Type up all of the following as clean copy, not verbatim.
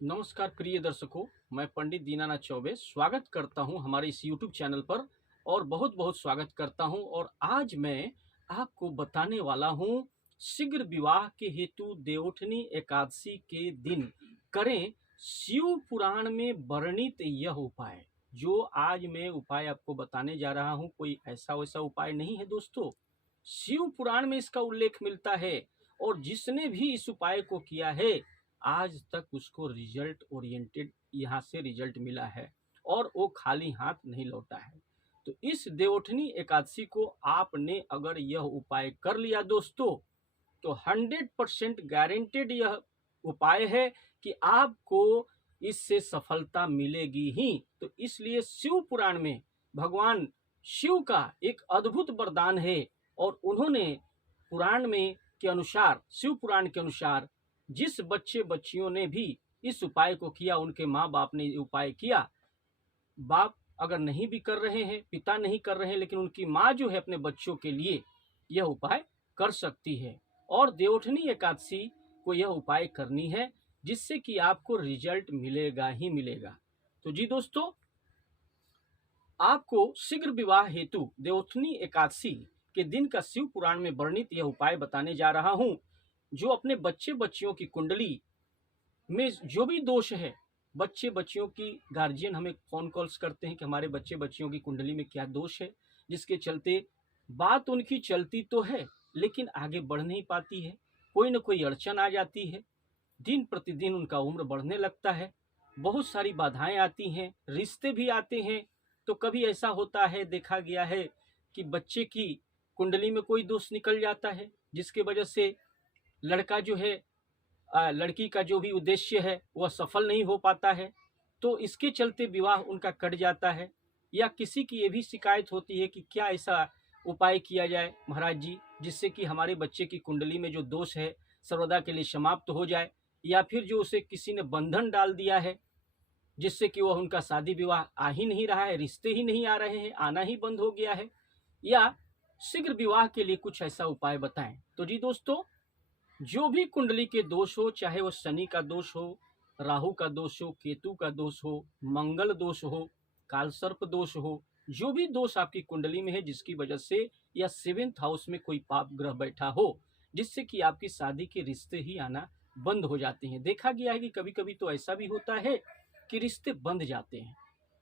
नमस्कार प्रिय दर्शकों, मैं पंडित दीनानाथ चौबे स्वागत करता हूं हमारे इस यूट्यूब चैनल पर और बहुत बहुत स्वागत करता हूं। और आज मैं आपको बताने वाला हूं शीघ्र विवाह के हेतु देवउठनी एकादशी के दिन करें शिव पुराण में वर्णित यह उपाय। जो आज मैं उपाय आपको बताने जा रहा हूं कोई ऐसा वैसा उपाय नहीं है दोस्तों, शिव पुराण में इसका उल्लेख मिलता है और जिसने भी इस उपाय को किया है आज तक उसको रिजल्ट ओरिएंटेड यहाँ से रिजल्ट मिला है और वो खाली हाथ नहीं लौटा है। तो इस देवउठनी एकादशी को आपने अगर यह उपाय कर लिया दोस्तों तो 100% गारंटेड यह उपाय है कि आपको इससे सफलता मिलेगी ही। तो इसलिए शिव पुराण में भगवान शिव का एक अद्भुत वरदान है और उन्होंने पुराण में के अनुसार, शिव पुराण के अनुसार जिस बच्चे बच्चियों ने भी इस उपाय को किया, उनके माँ बाप ने उपाय किया, बाप अगर नहीं भी कर रहे हैं, पिता नहीं कर रहे हैं, लेकिन उनकी माँ जो है अपने बच्चों के लिए यह उपाय कर सकती है। और देवउठनी एकादशी को यह उपाय करनी है जिससे कि आपको रिजल्ट मिलेगा ही मिलेगा। तो जी दोस्तों, आपको शीघ्र विवाह हेतु देवउठनी एकादशी के दिन का शिव पुराण में वर्णित यह उपाय बताने जा रहा हूं। जो अपने बच्चे बच्चियों की कुंडली में जो भी दोष है, बच्चे बच्चियों की गार्जियन हमें फोन कॉल्स करते हैं कि हमारे बच्चे बच्चियों की कुंडली में क्या दोष है, जिसके चलते बात उनकी चलती तो है लेकिन आगे बढ़ नहीं पाती है, कोई ना कोई अड़चन आ जाती है, दिन प्रतिदिन उनका उम्र बढ़ने लगता है, बहुत सारी बाधाएं आती हैं, रिश्ते भी आते हैं। तो कभी ऐसा होता है, देखा गया है कि बच्चे की कुंडली में कोई दोष निकल जाता है जिसके वजह से लड़का जो है, लड़की का जो भी उद्देश्य है वह सफल नहीं हो पाता है। तो इसके चलते विवाह उनका कट जाता है। या किसी की ये भी शिकायत होती है कि क्या ऐसा उपाय किया जाए महाराज जी जिससे कि हमारे बच्चे की कुंडली में जो दोष है सर्वदा के लिए समाप्त हो जाए, या फिर जो उसे किसी ने बंधन डाल दिया है जिससे कि वह उनका शादी विवाह आ ही नहीं रहा है, रिश्ते ही नहीं आ रहे हैं, आना ही बंद हो गया है, या शीघ्र विवाह के लिए कुछ ऐसा उपाय बताएं। तो जी दोस्तों, जो भी कुंडली के दोष हो, चाहे वो शनि का दोष हो, राहु का दोष हो, केतु का दोष हो, मंगल दोष हो, कालसर्प दोष हो, जो भी दोष आपकी कुंडली में है जिसकी वजह से, या 7th हाउस में कोई पाप ग्रह बैठा हो जिससे कि आपकी शादी के रिश्ते ही आना बंद हो जाते हैं। देखा गया है कि कभी कभी तो ऐसा भी होता है कि रिश्ते बंध जाते हैं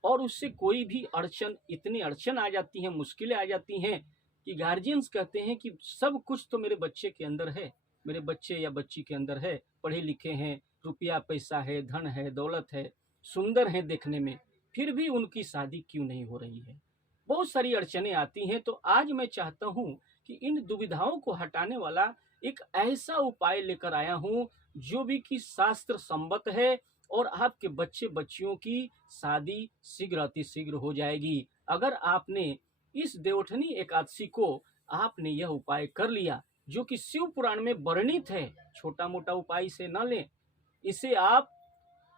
और उससे कोई भी अड़चन, इतनी अड़चन आ जाती है, मुश्किलें आ जाती हैं कि गार्जियंस कहते हैं कि सब कुछ तो मेरे बच्चे के अंदर है, मेरे बच्चे या बच्ची के अंदर है, पढ़े लिखे हैं, रुपया पैसा है, धन है, दौलत है, सुंदर है देखने में, फिर भी उनकी शादी क्यों नहीं हो रही है। बहुत सारी अड़चनें आती हैं। तो आज मैं चाहता हूं कि इन दुविधाओं को हटाने वाला एक ऐसा उपाय लेकर आया हूं जो भी कि शास्त्र सम्मत है और आपके बच्चे बच्चियों की शादी शीघ्र अतिशीघ्र हो जाएगी। अगर आपने इस देवउठनी एकादशी को आपने यह उपाय कर लिया जो कि शिव पुराण में वर्णित है, छोटा मोटा उपाय से न लें, इसे आप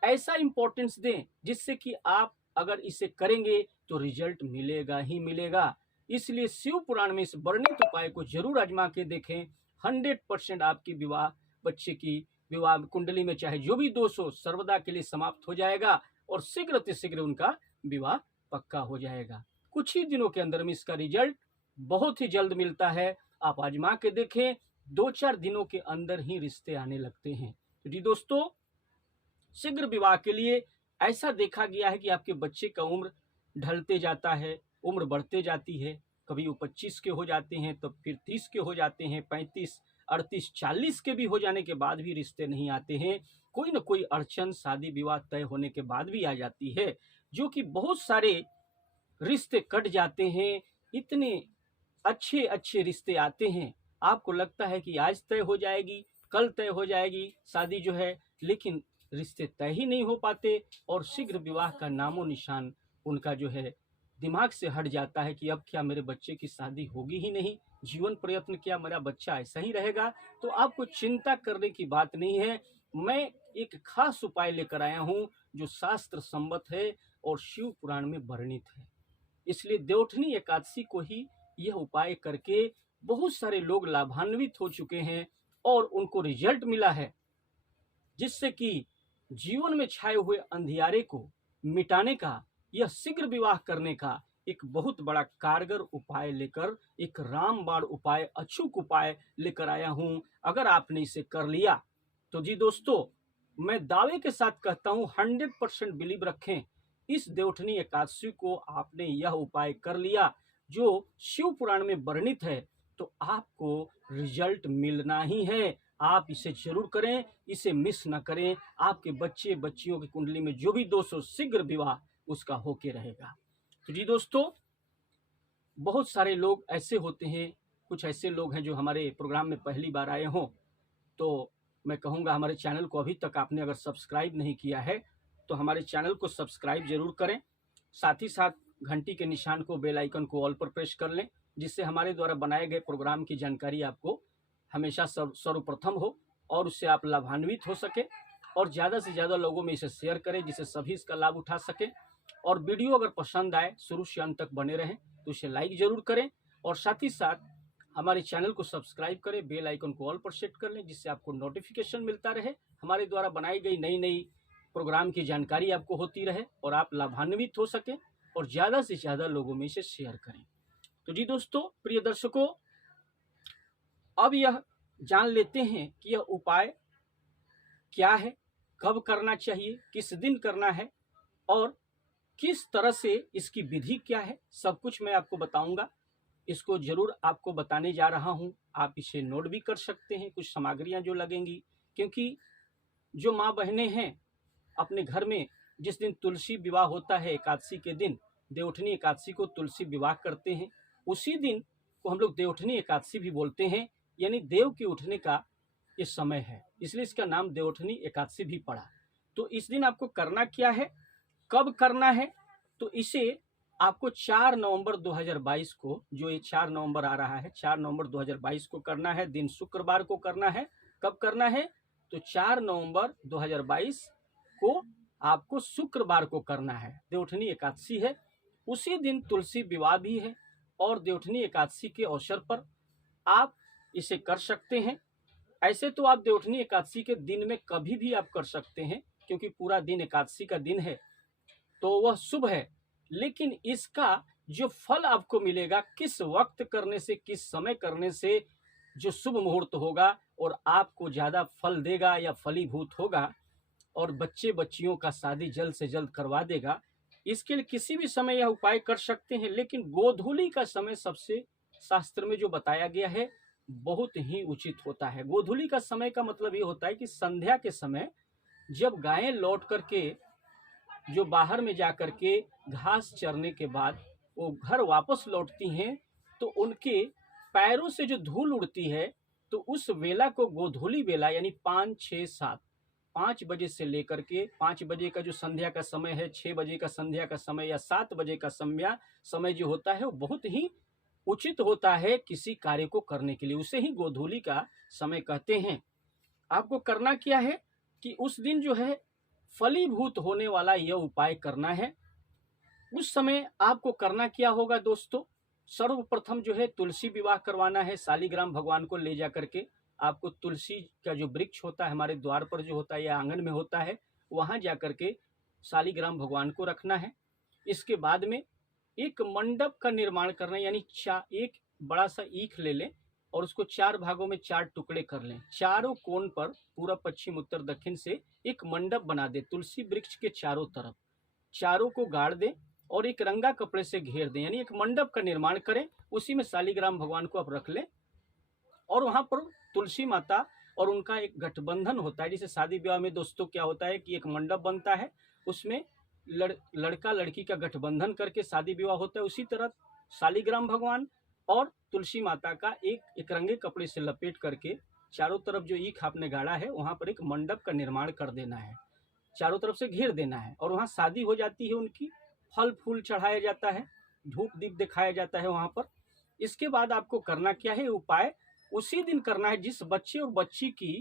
ऐसा इंपॉर्टेंस दें जिससे कि आप अगर इसे करेंगे तो रिजल्ट मिलेगा ही मिलेगा। इसलिए शिव पुराण में इस वर्णित उपाय को जरूर आजमा के देखें। 100% आपकी विवाह, बच्चे की विवाह कुंडली में चाहे जो भी दोष हो सर्वदा के लिए समाप्त हो जाएगा और शीघ्र अतिशीघ्र उनका विवाह पक्का हो जाएगा। कुछ ही दिनों के अंदर में इसका रिजल्ट बहुत ही जल्द मिलता है। आप आजमा के देखें, 2-4 दिनों के अंदर ही रिश्ते आने लगते हैं। तो जी दोस्तों, शीघ्र विवाह के लिए ऐसा देखा गया है कि आपके बच्चे का उम्र ढलते जाता है, उम्र बढ़ते जाती है, कभी वो 25 के हो जाते हैं तो फिर 30 के हो जाते हैं, 35, 38, 40 के भी हो जाने के बाद भी रिश्ते नहीं आते हैं। कोई ना कोई अड़चन शादी विवाह तय होने के बाद भी आ जाती है, जो कि बहुत सारे रिश्ते कट जाते हैं। इतने अच्छे अच्छे रिश्ते आते हैं, आपको लगता है कि आज तय हो जाएगी, कल तय हो जाएगी शादी जो है, लेकिन रिश्ते तय ही नहीं हो पाते और शीघ्र विवाह का नामो निशान उनका जो है दिमाग से हट जाता है कि अब क्या मेरे बच्चे की शादी होगी ही नहीं, जीवन प्रयत्न क्या मेरा बच्चा ऐसा ही रहेगा। तो आपको चिंता करने की बात नहीं है। मैं एक खास उपाय लेकर आया हूं जो शास्त्र सम्मत है और शिव पुराण में वर्णित है। इसलिए देवउठनी एकादशी को ही यह उपाय करके बहुत सारे लोग लाभान्वित हो चुके हैं और उनको रिजल्ट मिला है, जिससे कि जीवन में छाए हुए अंधियारे को मिटाने का, यह शीघ्र विवाह करने का एक बहुत बड़ा कारगर उपाय लेकर, एक रामबाण उपाय, अचूक उपाय लेकर आया हूं। अगर आपने इसे कर लिया तो जी दोस्तों, मैं दावे के साथ कहता हूं, 100% बिलीव रखें, इस देवउठनी एकादशी को आपने यह उपाय कर लिया जो शिव पुराण में वर्णित है, तो आपको रिजल्ट मिलना ही है। आप इसे जरूर करें, इसे मिस न करें। आपके बच्चे बच्चियों की कुंडली में जो भी दोष हो, शीघ्र विवाह उसका होके रहेगा। तो जी दोस्तों, बहुत सारे लोग ऐसे होते हैं, कुछ ऐसे लोग हैं जो हमारे प्रोग्राम में पहली बार आए हों, तो मैं कहूँगा हमारे चैनल को अभी तक आपने अगर सब्सक्राइब नहीं किया है तो हमारे चैनल को सब्सक्राइब जरूर करें। साथ ही साथ घंटी के निशान को, बेल आइकन को ऑल पर प्रेस कर लें, जिससे हमारे द्वारा बनाए गए प्रोग्राम की जानकारी आपको हमेशा सर्वप्रथम हो और उससे आप लाभान्वित हो सके। और ज़्यादा से ज़्यादा लोगों में इसे शेयर करें जिससे सभी इसका लाभ उठा सकें। और वीडियो अगर पसंद आए, शुरू से अंत तक बने रहें, तो इसे लाइक जरूर करें और साथ ही साथ हमारे चैनल को सब्सक्राइब करें, बेल आइकन को ऑल पर सेट कर लें, जिससे आपको नोटिफिकेशन मिलता रहे, हमारे द्वारा बनाई गई नई नई प्रोग्राम की जानकारी आपको होती रहे और आप लाभान्वित हो सकें और ज़्यादा से ज़्यादा लोगों में इसे शेयर करें। तो जी दोस्तों, प्रिय दर्शकों, अब यह जान लेते हैं कि यह उपाय क्या है, कब करना चाहिए, किस दिन करना है और किस तरह से इसकी विधि क्या है, सब कुछ मैं आपको बताऊंगा। इसको जरूर आपको बताने जा रहा हूं। आप इसे नोट भी कर सकते हैं, कुछ सामग्रियां जो लगेंगी, क्योंकि जो माँ बहनें हैं अपने घर में जिस दिन तुलसी विवाह होता है, एकादशी के दिन, देवउठनी एकादशी को तुलसी विवाह करते हैं, उसी दिन को हम लोग देवउठनी एकादशी भी बोलते हैं, यानी देव के उठने का ये समय है, इसलिए इसका नाम देवउठनी एकादशी भी पड़ा। तो इस दिन आपको करना क्या है, कब करना है, तो इसे आपको 4 नवंबर 2022 को, जो ये 4 नवंबर आ रहा है, 4 नवंबर 2022 को करना है। दिन शुक्रवार को करना है। कब करना है, तो 4 नवंबर 2022 को आपको शुक्रवार को करना है। देवउठनी एकादशी है, उसी दिन तुलसी विवाह भी है और देवउठनी एकादशी के अवसर पर आप इसे कर सकते हैं। ऐसे तो आप देवउठनी एकादशी के दिन में कभी भी आप कर सकते हैं, क्योंकि पूरा दिन एकादशी का दिन है, तो वह शुभ है। लेकिन इसका जो फल आपको मिलेगा, किस वक्त करने से, किस समय करने से जो शुभ मुहूर्त होगा और आपको ज़्यादा फल देगा या फलीभूत होगा और बच्चे बच्चियों का शादी जल्द से जल्द करवा देगा, इसके लिए किसी भी समय यह उपाय कर सकते हैं। लेकिन गोधूली का समय सबसे शास्त्र में जो बताया गया है बहुत ही उचित होता है। गोधूली का समय का मतलब ये होता है कि संध्या के समय जब गायें लौट करके, जो बाहर में जा करके घास चरने के बाद वो घर वापस लौटती हैं, तो उनके पैरों से जो धूल उड़ती है, तो उस वेला को गोधूली वेला, यानी 5, 6, 7, 5 बजे से लेकर के 5 बजे का जो संध्या का समय है, 6 बजे का संध्या का समय या 7 बजे का समय जो होता है, वो बहुत ही उचित होता है किसी कार्य को करने के लिए, उसे ही गोधूली का समय कहते हैं। आपको करना क्या है कि उस दिन जो है फलीभूत होने वाला यह उपाय करना है। उस समय आपको करना क्या होगा दोस्तों, सर्वप्रथम जो है तुलसी विवाह करवाना है। शालिग्राम भगवान को ले जा करके आपको तुलसी का जो वृक्ष होता है हमारे द्वार पर जो होता है या आंगन में होता है, वहां जा करके शालिग्राम भगवान को रखना है। इसके बाद में एक मंडप का निर्माण करना है, यानी एक बड़ा सा ईख ले लें और उसको 4 भागों में 4 टुकड़े कर लें। चारों कोण पर, पूरब, पश्चिम, उत्तर, दक्षिण से एक मंडप बना दे, तुलसी वृक्ष के चारों तरफ, चारों को गाड़ दें और एक रंगा कपड़े से घेर दें, यानी एक मंडप का निर्माण करें। उसी में शालिग्राम भगवान को आप रख लें और वहां पर तुलसी माता और उनका एक गठबंधन होता है। जैसे शादी विवाह में दोस्तों क्या होता है कि एक मंडप बनता है, उसमें लड़का लड़की का गठबंधन करके शादी विवाह होता है। उसी तरह शालिग्राम भगवान और तुलसी माता का एक रंगे कपड़े से लपेट करके चारों तरफ जो ईख आपने गाड़ा है वहां पर एक मंडप का निर्माण कर देना है, चारों तरफ से घेर देना है और वहां शादी हो जाती है उनकी। फल फूल चढ़ाया जाता है, धूप दीप दिखाया जाता है वहां पर। इसके बाद आपको करना क्या है, उपाय उसी दिन करना है। जिस बच्चे और बच्ची की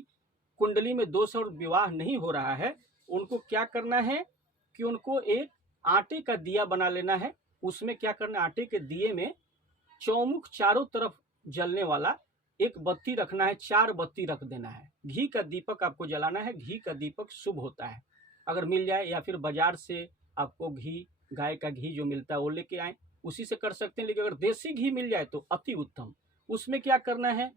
कुंडली में दोष और विवाह नहीं हो रहा है, उनको क्या करना है कि उनको एक आटे का दिया बना लेना है। उसमें क्या करना है, आटे के दिए में चौमुख चारों तरफ जलने वाला एक बत्ती रखना है, 4 बत्ती रख देना है। घी का दीपक आपको जलाना है, घी का दीपक शुभ होता है। अगर मिल जाए, या फिर बाजार से आपको घी, गाय का घी जो मिलता है वो लेके आएँ, उसी से कर सकते हैं। लेकिन अगर देसी घी मिल जाए तो अति उत्तम। उसमें क्या करना है,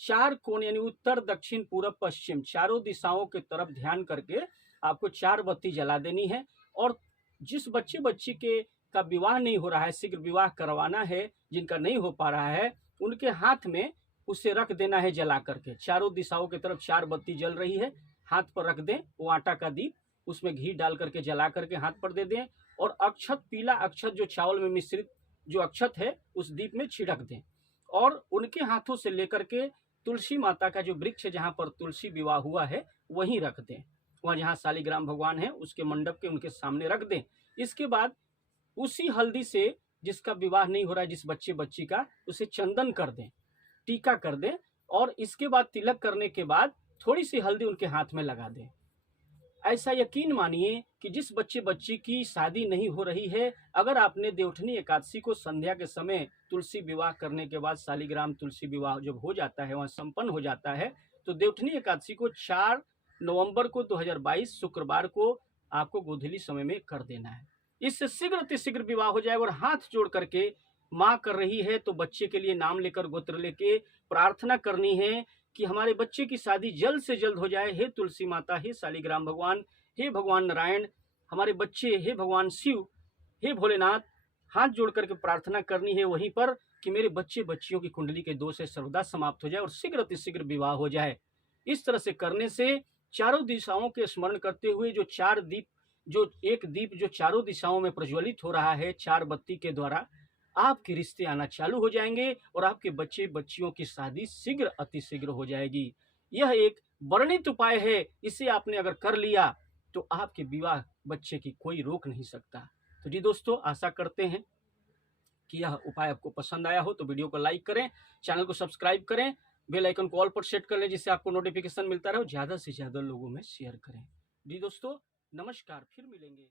4 कोण यानी उत्तर, दक्षिण, पूरब, पश्चिम चारों दिशाओं की तरफ ध्यान करके आपको 4 बत्ती जला देनी है। और जिस बच्चे बच्ची के का विवाह नहीं हो रहा है, शीघ्र विवाह करवाना है, जिनका नहीं हो पा रहा है, उनके हाथ में उसे रख देना है जला करके। चारों दिशाओं की तरफ 4 बत्ती जल रही है, हाथ पर रख दें। वो आटा का दीप, उसमें घी डाल करके जला करके हाथ पर दे दें। और अक्षत, पीला अक्षत जो चावल में मिश्रित जो अक्षत है, उस दीप में छिड़क दें। और उनके हाथों से लेकर के तुलसी माता का जो वृक्ष है जहाँ पर तुलसी विवाह हुआ है वहीं रख दें। वहाँ जहाँ शालिग्राम भगवान है उसके मंडप के उनके सामने रख दें। इसके बाद उसी हल्दी से, जिसका विवाह नहीं हो रहा है, जिस बच्चे बच्ची का, उसे चंदन कर दें, टीका कर दें। और इसके बाद तिलक करने के बाद थोड़ी सी हल्दी उनके हाथ में लगा दें। ऐसा यकीन मानिए कि जिस बच्चे बच्ची की शादी नहीं हो रही है, अगर आपने देवउठनी एकादशी को संध्या के समय तुलसी विवाह करने के बाद शालिग्राम तुलसी विवाह जब हो जाता है, वहाँ संपन्न हो जाता है, तो देवउठनी एकादशी को 4 नवंबर को 2022 शुक्रवार को आपको गोधूली समय में कर देना है। इससे शीघ्र अतिशीघ्र विवाह हो जाएगा। और हाथ जोड़ करके माँ कर रही है तो बच्चे के लिए नाम लेकर, गोत्र लेके प्रार्थना करनी है कि हमारे बच्चे की शादी जल्द से जल्द हो जाए। हे तुलसी माता, हे शालिग्राम भगवान, हे भगवान नारायण, हमारे बच्चे, हे भगवान शिव, हे भोलेनाथ, हाथ जोड़ करके प्रार्थना करनी है वहीं पर कि मेरे बच्चे बच्चियों की कुंडली के दोष सर्वदा समाप्त हो जाए और शीघ्र अतिशीघ्र विवाह हो जाए। इस तरह से करने से चारों दिशाओं के स्मरण करते हुए जो 4 दीप, जो एक दीप जो चारों दिशाओं में प्रज्वलित हो रहा है 4 बत्ती के द्वारा, आपके रिश्ते आना चालू हो जाएंगे और आपके बच्चे बच्चियों की शादी शीघ्र अतिशीघ्र हो जाएगी। यह एक वर्णित उपाय है, इसे आपने अगर कर लिया तो आपके विवाह बच्चे की कोई रोक नहीं सकता। तो जी दोस्तों, आशा करते हैं कि यह उपाय आपको पसंद आया हो। तो वीडियो को लाइक करें, चैनल को सब्सक्राइब करें, बेल आइकन को ऑल पर सेट कर लें जिससे आपको नोटिफिकेशन मिलता रहे। ज़्यादा से ज़्यादा लोगों में शेयर करें। जी दोस्तों, नमस्कार, फिर मिलेंगे।